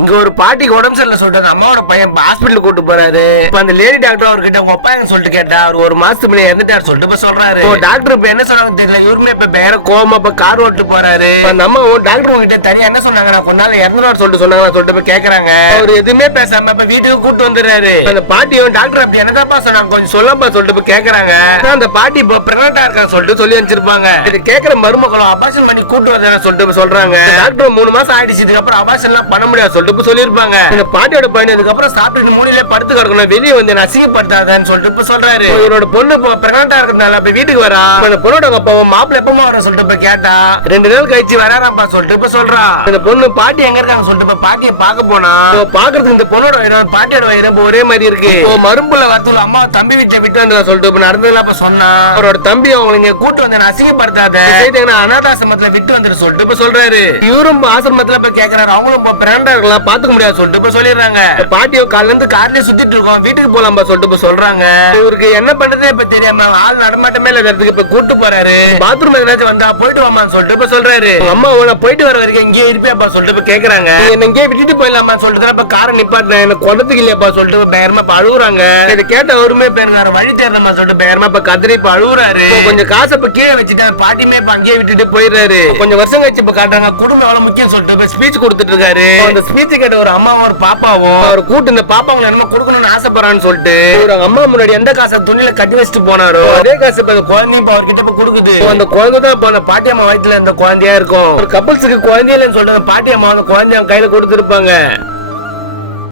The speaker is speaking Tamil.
இங்க ஒரு பாட்டிக்கு உடம்பு சரியில்லை சொல்லிட்டு அம்மாவோட பையன் ஹாஸ்பிட்டல் கூட்டு போறாரு. இப்ப அந்த லேடி டாக்டர் அவர்கிட்ட உங்க அப்பா சொல்லிட்டு கேட்டா அவர் ஒரு மாசத்துக்கு முன்னாடி இறந்துட்டாரு சொல்லிட்டு இப்ப சொல்றாரு. டாக்டர் இப்ப என்ன சொன்னாங்க தெரியல, இவருமே இப்ப வேற கோமா இப்ப கார் ஓட்டு போறாரு. அந்த அம்மா டாக்டர் உங்ககிட்ட தனியா என்ன சொன்னாங்க, நான் கொஞ்ச நாள் இறந்துடாரு சொல்லிட்டு சொன்னாங்க சொல்லிட்டு இப்ப கேக்குறாங்க. அவர் எதுவுமே பேசாம இப்ப வீட்டுக்கு கூட்டு வந்துடுறாரு. அந்த பாட்டியும் டாக்டர் அப்படி என்னதாப்பா சொன்னாங்க கொஞ்சம் சொல்லப்பா சொல்லிட்டு இப்ப கேக்குறாங்க. அந்த பாட்டி இப்ப பிரெக்னண்டா இருக்கா சொல்லிட்டு சொல்லி வச்சிருப்பாங்க. இது கேக்குற மருமகளும் அபாஷன் பண்ணி கூட்டு வந்தா சொல்லிட்டு சொல்றாங்க. டாக்டர் 3 மாசம் ஆயிடுச்சு, இதுக்கு அப்புறம் அபாஷன் எல்லாம் பண்ண முடியாது சொல்லிட்டு சொல்லிருப்பாங்க. இந்த பாட்டியோட பையன் இதுக்கப்புறம் சாப்பிட்டு மூலையில படுத்து கிடக்கணும், வெளியே வந்து அசிங்கப்படுத்தாதான்னு சொல்லிட்டு இப்ப சொல்றாரு. இவரோட பொண்ணு பிரெக்னண்டா இருக்கிறதுனால அப்ப வீட்டுக்கு வரா. அந்த பொண்ணோட அப்பா மாப்பிள்ள எப்பமா வர சொல்லிட்டு இப்ப கேட்டா 2 நாள் கழிச்சு வராராப்பா சொல்லிட்டு இப்ப சொல்றா. இந்த பொண்ணு பாட்டி எங்க இருக்காங்க சொல்லிட்டு இப்ப பாட்டியை பார்க்க போனா பாக்குறதுக்கு இந்த பொண்ணோட வயிறு பாட்டியோட வயிறு ஒரே மாதிரி இருக்கு. மரும்புல வரத்துல அம்மா தம்பி வீட்டை விட்டு வந்து சொல்லிட்டு இப்ப நடந்ததுல இப்ப சொன்னா அவரோட தம்பி அவங்களுக்கு கூட்டு வந்து அசிங்கப்படுத்தாத அனாதாசிரமத்துல விட்டு வந்துட்டு சொல்லிட்டு இப்ப சொல்றாரு. இவரும் ஆசிரமத்துல இப்ப கேக்குறாரு, அவங்களும் பிரெக்னண்டா இருக்கலாம் பாத்துக்க முடியாது சொல்லிட்டு இப்ப சொல்லிடுறாங்க. பாட்டியோ காலைல இருந்து கார்லயே சுத்திட்டு இருக்கோம், வீட்டுக்கு போலாம் சொல்லிட்டு இப்ப சொல்றாங்க. இவருக்கு என்ன பண்றதே இப்ப தெரியாம ஆள் நடமாட்டமே இடத்துக்கு இப்ப கூட்டு போறாரு. பாத்ரூம் ஏதாச்சும் வந்தா போயிட்டு வாமான்னு சொல்லிட்டு இப்ப சொல்றாரு. அம்மா உன போயிட்டு வர வரைக்கும் இங்கே இருப்பியாப்பா சொல்லிட்டு இப்ப கேக்குறாங்க. என்ன இங்கே விட்டுட்டு போயிடலாமா சொல்லிட்டு இப்ப காரை நிப்பாட்டுறேன், எனக்கு குடத்துக்கு இல்லையாப்பா சொல்லிட்டு பயங்கரமா இப்ப அழுகுறாங்க. இதை கேட்ட அவருமே பேருங்க வழி தேர்ந்தமா சொல்லிட்டு பயங்கரமா இப்ப கத்திரி இப்ப அழுகுறாரு. கொஞ்சம் காசை இப்ப கீழே வச்சுட்டேன், பாட்டியுமே இப்ப அங்கேயே விட்டுட்டு போயிடுறாரு. கொஞ்சம் வருஷம் கழிச்சு இப்ப காட்டுறாங்க குடும்பம் எவ்வளவு முக்கியம் சொல்லிட்டு இப்ப ஸ்பீச் கொடுத்துட்டு இருக்காரு. அந்த ஸ்பீச் கேட்ட ஒரு அம்மாவும் ஒரு பாப்பாவும் அவர் கூட்டு இந்த பாப்பாங்களை என்ன கொடுக்கணும்னு ஆசைப்படுறான்னு சொல்லிட்டு ஒரு அம்மா முன்னாடி எந்த காசை துணியில கட்டி வச்சுட்டு போனாரோ அதே காசு இப்ப குழந்தையும் அவர்கிட்ட கொடுக்குது. அந்த குழந்தை தான் இப்ப பாட்டி அம்மா வயிற்றுல அந்த குழந்தையா இருக்கும். ஒரு கப்பல்ஸுக்கு குழந்தையிலன்னு சொல்லிட்டு பாட்டி அம்மா அந்த குழந்தைய கையில கொடுத்துருப்பாங்க.